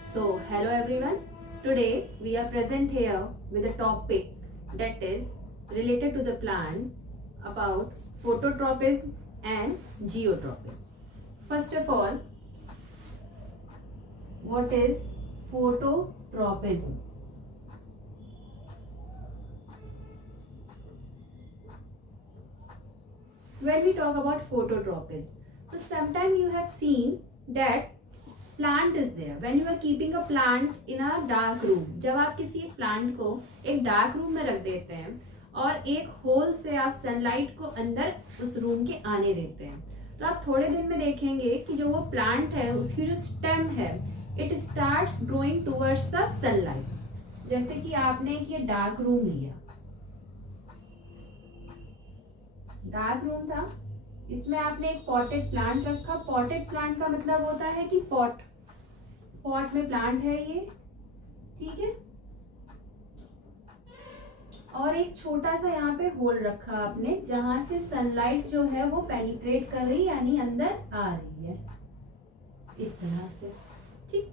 So, hello everyone. Today we are present here with a topic that is related to the plant about phototropism and geotropism. First of all, what is phototropism? When we talk about phototropism, so sometime you have seen that plant is there when you are keeping a plant in a dark room. जब आप किसी एक plant को एक dark room में रख देते हैं और एक होल से आप सनलाइट को अंदर उस रूम के आने देते हैं, तो आप थोड़े दिन में देखेंगे कि जो वो प्लांट है उसकी जो स्टेम है it starts growing towards the sunlight. जैसे कि आपने एक ये डार्क रूम लिया, डार्क रूम था, इसमें आपने एक पॉटेड प्लांट रखा. पॉटेड प्लांट का मतलब होता है कि पॉट में प्लांट है ये, ठीक है, और एक छोटा सा यहाँ पे होल रखा आपने जहां से सनलाइट जो है वो पेनिट्रेट कर रही यानी अंदर आ रही है इस तरह से. ठीक,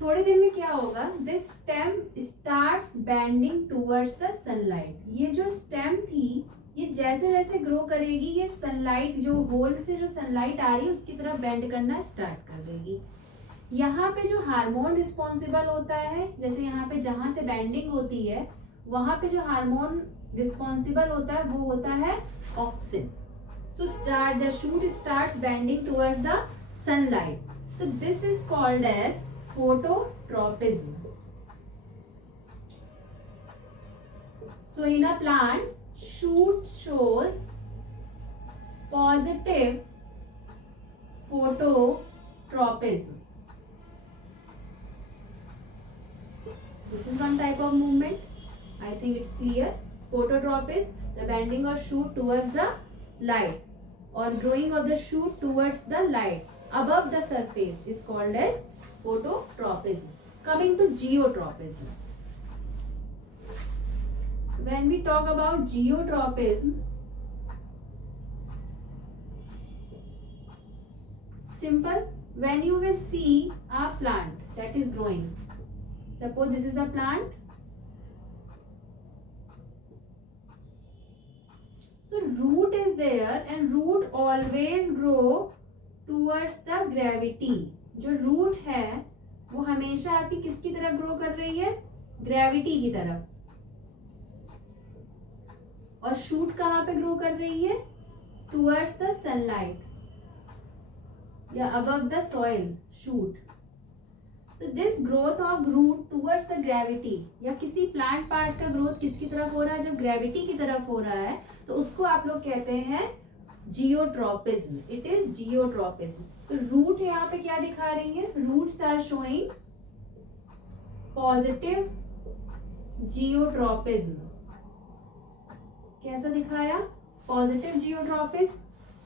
थोड़ी देर में क्या होगा, this stem starts bending towards the sunlight. ये जो स्टेम थी ये जैसे जैसे ग्रो करेगी ये सनलाइट जो होल से जो सनलाइट आ रही है उसकी तरफ बेंड करना स्टार्ट कर देगी. यहाँ पे जो हार्मोन रिस्पॉन्सिबल होता है, जैसे यहाँ पे जहां से बेंडिंग होती है वहां पे जो हार्मोन रिस्पॉन्सिबल होता है वो होता है auxin. So start the shoot starts bending towards the sunlight. So this is called as phototropism. So in a plant, shoot shows positive phototropism. This is one type of movement. I think it's clear. Phototropism, the bending of shoot towards the light or growing of the shoot towards the light above the surface is called as phototropism. Coming to geotropism. When we talk about geotropism, simple, when you will see a plant that is growing, suppose this is a plant, so root is there and root always grow towards the gravity. जो root है वो हमेशा आपकी किसकी तरफ grow कर रही है, ग्रेविटी की तरफ. और शूट कहाँ पे ग्रो कर रही है, टुवर्ड्स द सनलाइट या अबव द सॉइल शूट. तो this growth of root towards the gravity या किसी प्लांट पार्ट का ग्रोथ किसकी तरफ हो रहा है, जब ग्रेविटी की तरफ हो रहा है तो उसको आप लोग कहते हैं जियोट्रोपिज्म. It is geotropism. तो रूट यहाँ पे क्या दिखा रही है, roots are showing positive geotropism. कैसा दिखाया, पॉजिटिव जियोट्रोपिज्म.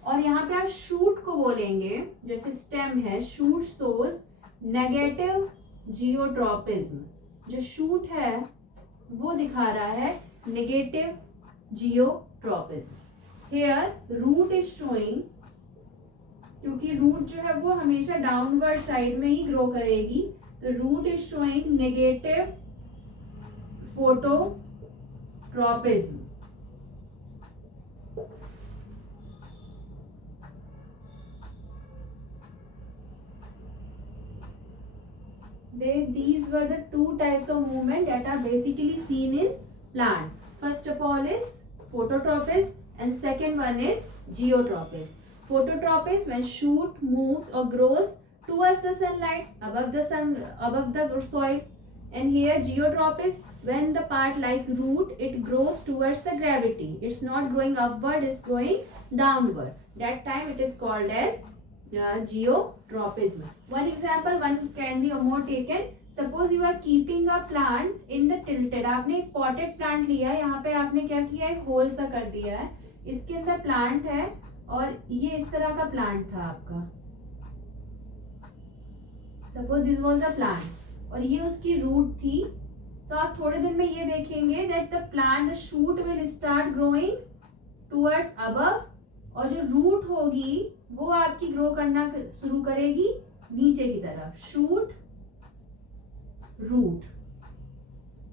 और यहाँ पे आप शूट को बोलेंगे, जैसे स्टेम है, शूट सोज नेगेटिव जियोट्रोपिज्म. जो शूट है वो दिखा रहा है negative geotropism. Here root is showing, क्योंकि रूट जो है वो हमेशा डाउनवर्ड साइड में ही ग्रो करेगी, तो root is showing negative phototropism. These were the two types of movement that are basically seen in plant. First of all is phototropism and second one is geotropism. Phototropism, when shoot moves or grows towards the sunlight above the soil, and here geotropism, when the part like root it grows towards the gravity, it's not growing upward, it's growing downward. That time it is called as geotropism. One example, one can be more taken. Suppose you are keeping a plant in the tilted. आपने एक potted plant लिया, यहाँ पे आपने क्या किया, एक whole सा कर दिया है, इसके अंदर प्लांट है और ये इस तरह का प्लांट था आपका. Suppose this was the plant और ये उसकी रूट थी. तो आप थोड़े दिन में ये देखेंगे that the plant, the shoot will start growing towards above और जो रूट होगी वो आपकी ग्रो करना शुरू करेगी नीचे की तरफ. Shoot root.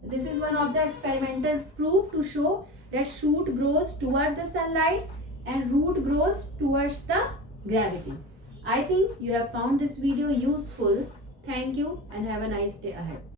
This is one of the experimental proof to show that shoot grows toward the sunlight and root grows towards the gravity. I think you have found this video useful. Thank you and have a nice day ahead.